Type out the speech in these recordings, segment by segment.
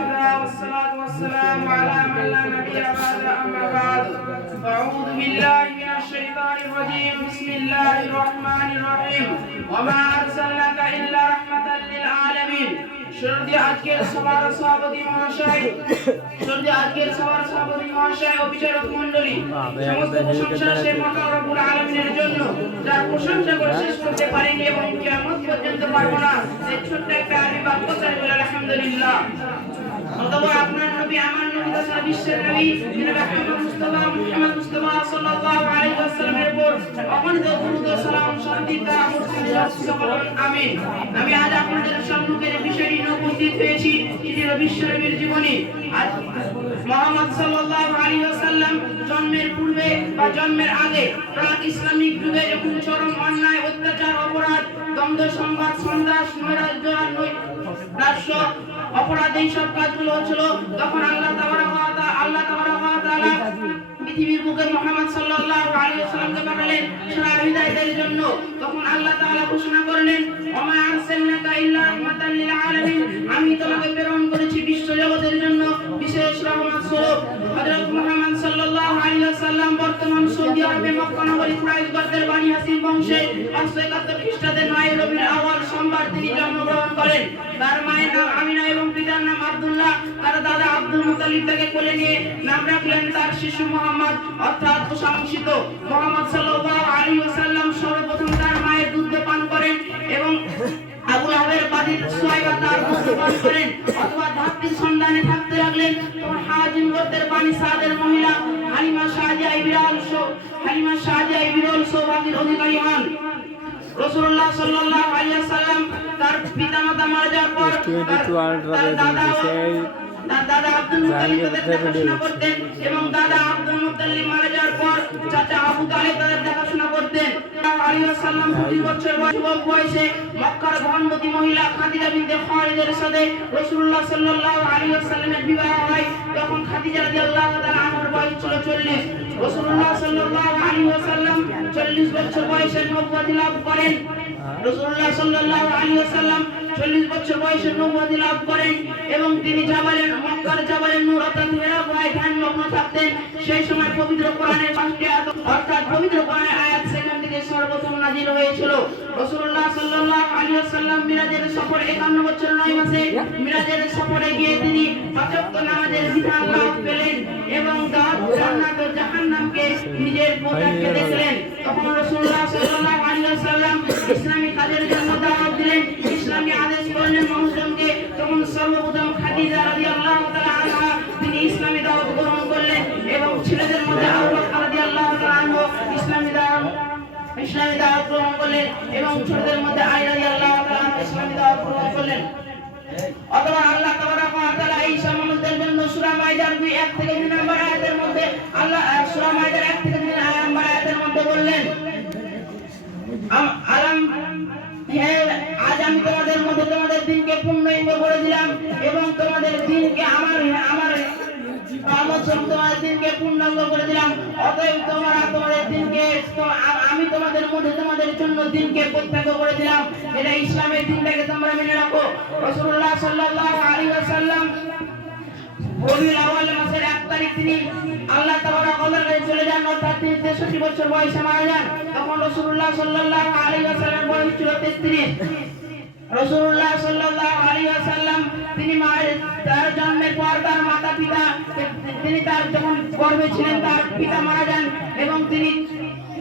وحدها والصلاة والسلام على من لا نبي بعد أما بعد أعوذ بالله من الشيطان الرجيم بسم الله الرحمن الرحيم وما أرسلناك إلا رحمة للعالمين শুরুতে আজকের সভার সভাপতি মহাশয় ও বিচারক মণ্ডলী সমস্ত প্রশংসা সেই মহান রব্বুল আলামিনের জন্য যার প্রশংসা করে শেষ করতে পারিনি এবং কিয়ামত পর্যন্ত পারবো না এই ছোট্ট একটা আরবি বাক্য চাই বলে আলহামদুলিল্লাহ। অতঃপর আপনার নবী আমার নবী তথা বিশ্বের নবী জনাব মুহাম্মদ মুস্তাফা সাল্লাল্লাহু আলাইহি ওয়াসাল্লামের উপর অগণিত দরুদ ও সালাম শান্তি তা বর্ষিত আমিন। আমি আজ আপনাদের সম্মুখে বিষয়টি নিয়ে উপস্থিত হয়েছি, এটি বিশ্ব নবীর জীবনী। আজ মুহাম্মদ সাল্লাল্লাহু আলাইহি ওয়াসাল্লাম জন্মের পূর্বে বা জন্মের আগে প্রাক ইসলামিক যুগে যখন চরম অন্যায় অত্যাচার অপরাধ দ্বন্দ্ব সংবাদ সন্ত্রাস নৈরাজ্য রাষ্ট্র অপরাধ এই সব কাজগুলো হচ্ছিল, তখন আল্লাহ তাবারক ওয়া তাআলা পৃথিবীর বুকে মুহাম্মদ সাল্লাল্লাহু আলাইহি ওয়াসাল্লামকে পাঠালেন সারা হিদায়াতের জন্য। তখন আল্লাহ তাআলা ঘোষণা করলেন ওমা আরসালনাকা ইল্লা রাহমাতাল লিল আলামিন, আমি তোমাকে প্রেরণ করেছি বিশ্ব জগতের জন্য বিশেষ রহমত স্বরূপ। হযরত মুহাম্মদ সাল্লাল্লাহু আলাইহি ওয়াসাল্লাম বর্তমান সৌদি আরবে মক্কা নগরী কুরাইশ গোত্রের বনি হাসিম বংশে 571 খ্রিস্টাব্দের 9 রবিউল আউয়াল সোমবার তিনি জন্মগ্রহণ করেন। তার মায়ের নাম আমিনা এবং পিতার নাম আব্দুল্লাহ। তার দাদা আব্দুল মুত্তালিব তাকে কোলে নিয়ে নাম রাখলেন তার শিশু মুহাম্মদ অর্থাৎ প্রশংসিত। মুহাম্মদ সাল্লাল্লাহু আলাইহি ওয়াসাল্লাম সর্বপ্রথম তার মায়ের দুধ পান করেন এবং আবু লাহাবের বাদী সুহাইবা তার দুধ পান করেন অথবা ধাত্রীর সন্ধানে থাকতে লাগলেন। তখন হাওয়াজিন গোত্রের বানি সাদের মহিলা হালিমা শাহজিয়া বিরল সৌভাগ্যের অধিকারী হন। রাসূলুল্লাহ সাল্লাল্লাহু আলাইহি ওয়াসাল্লাম তার পিতামাতা মারা যাওয়ার পর তার দাদা আব্দুল মুত্তালিব তাদের দেখাশোনা করতেন এবং দাদা আব্দুল মুত্তালিব মারা যাওয়ার পর চাচা আবু তালেব তাদের দেখাশোনা করতেন। আলাইহি ওয়াসাল্লাম 20 বছর বয়সে মক্কার ধনবতী মহিলা খাদিজা বিনতে খুয়াইলিদের সাথে রাসূলুল্লাহ সাল্লাল্লাহু আলাইহি ওয়াসাল্লামের বিবাহ হয়। তখন খাদিজা রাদিয়াল্লাহু তাআলা আনহার বয়স ছিল 40। রাসূলুল্লাহ সাল্লাল্লাহু আলাইহি ওয়াসাল্লাম 40 বছর বয়সে নবুয়ত লাভ করেন। রাসূলুল্লাহ সাল্লাল্লাহু আলাইহি ওয়াসাল্লাম 40 বছর বয়সে নবুয়ত লাভ করেন এবং তিনি মক্কার জাবালের নূর অর্থাৎ হিরা গুহায় ধ্যানমগ্ন থাকতেন। সেই সময় পবিত্র কোরআনের 5টি আয়াত অর্থাৎ পবিত্র কোরআনের আয়াত সেখান থেকে সর্বপ্রথম নাযিল হয়েছিল। রাসূলুল্লাহ সাল্লাল্লাহু আলাইহি ওয়াসাল্লাম মিরাজের সফর 51 বছর 9 মাসে মিরাজের সফরে গিয়ে তিনি 5 ওয়াক্ত নামাজের বিধান লাভ পেলেন এবং জান্নাত ও জাহান্নামকে নিজের পথে দেখলেন। তখন রাসূলুল্লাহ সাল্লাল্লাহু আলাইহি ওয়াসাল্লাম ইসলামী কাজের জন্য দাওয়াত দিলেন, ইসলামী আদেশ করলেন মানুষজনকে। তখন সর্বপ্রথম খাদিজা রাদিয়াল্লাহু তাআলা আনহা তিনি ইসলামী দাওয়াত গ্রহণ করলেন এবং ছেলেদের মধ্যে আবু বকর রাদিয়াল্লাহু তাআলা আনহু ইসলামী দাওয়াত গ্রহণ করলেন এবং ছোটদের মধ্যে আলী রাদিয়াল্লাহু তাআলা আনহু ইসলামী দাওয়াত গ্রহণ করলেন। অথবা আল্লাহ তাবারক ওয়া তাআলা এই মানুষদের জন্য সূরা মাইদার 1 থেকে 2 নম্বর আয়াতের মধ্যে সূরা মাইদার 1 থেকে 2 নম্বর আয়াতের মধ্যে বললেন আজ আমি তোমাদের মধ্যে তোমাদের দিনকে পূর্ণাঙ্গ করে দিলাম এবং তোমাদের দিনকে আমার তোমাদের দিনকে পূর্ণাঙ্গ করে দিলাম। অতএব তোমাদের দিনকে আমি তোমাদের মধ্যে তোমাদের জন্য দিনকে প্রত্যাগ করে দিলাম। এটা ইসলামের দিনটাকে তোমরা মেনে রাখো। রাসূলুল্লাহ সাল্লাল্লাহু আলাইহি ওয়াসাল্লাম রবিউল আউয়াল মাসের 1 তারিখ তিনি আল্লাহ তাবারক ওয়া তাআলার কাছে চলে যান অর্থাৎ তিনি 63 বছর বয়সে মারা যান। তখন রাসূলুল্লাহ সাল্লাল্লাহু আলাইহি ওয়াসাল্লামের বয়স ছিল 33। রাসূলুল্লাহ সাল্লাল্লাহু আলাইহি ওয়াসাল্লাম তিনি তার জন্মের পর তার মাতা পিতা তিনি তার যখন গর্ভে ছিলেন তার পিতা মারা যান এবং তিনি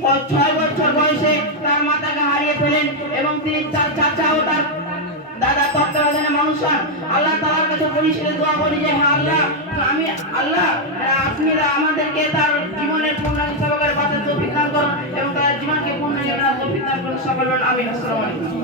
6 বছর বয়সে তার মাতাকে হারিয়ে ফেলেন এবং তিনি তার চাচা ও তার দাদা তত্ত্বাবধানে মানুষ হন। আল্লাহ তাআলার কাছে পরিশেষে দোয়া করি যে হ্যাঁ আল্লাহ আপনি আমাদেরকে তার জীবনের পূর্ণাঙ্গ সহকারে বাঁচার তৌফিক দান করুন এবং তার জীবনকে পূর্ণাঙ্গ তৌফিক দান করুন। সকল আমিন। আসসালামু আলাইকুম।